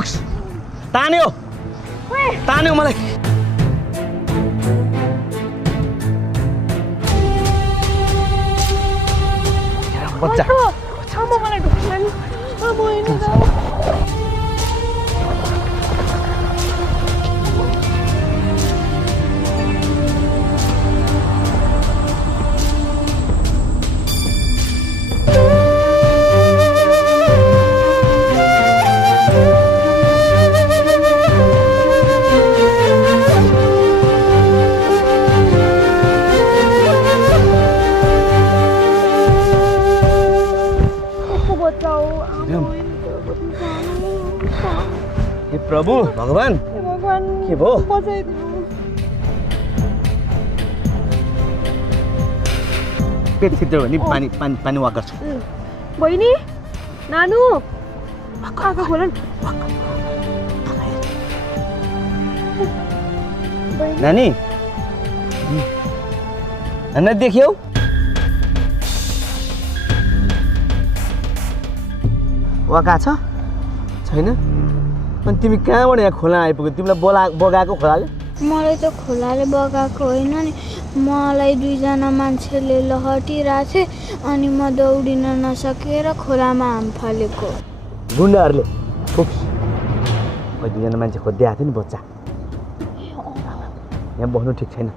focus तान्यो तान्यो मलाई बच्चा मलाई ढोक्दैन अब हैन हे प्रभु भगवान के भयो पेट छिट्यो भने पानी पानी पानी वाक गर्छु बहिनी नानु आँखा खोलन नानी नानी देख्यौ वाका छ छैन अनि तिमी कहाँबाट यहाँ खोला आइपुग्यो तिमीलाई बगाएको खोलाले मलाई त खोलाले बगाएको होइन नि मलाई दुईजना मान्छेले लहटिरहेको थिए अनि म दौडिन नसकेर खोलामा हाम फालेको गुन्डाहरूले दुईजना मान्छे खोज्दै आएको थियो नि बच्चा यहाँ बस्नु ठिक छैन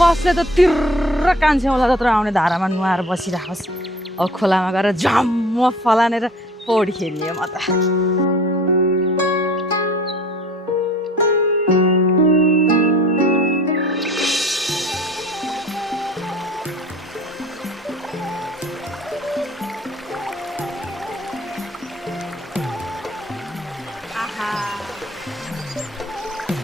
कसले त तिर्र कान्छेउला जत्रो आउने धारामा नुहाएर बसिराखोस् अब खोलामा गएर झम्म फलानेर पौडी खेल्ने म त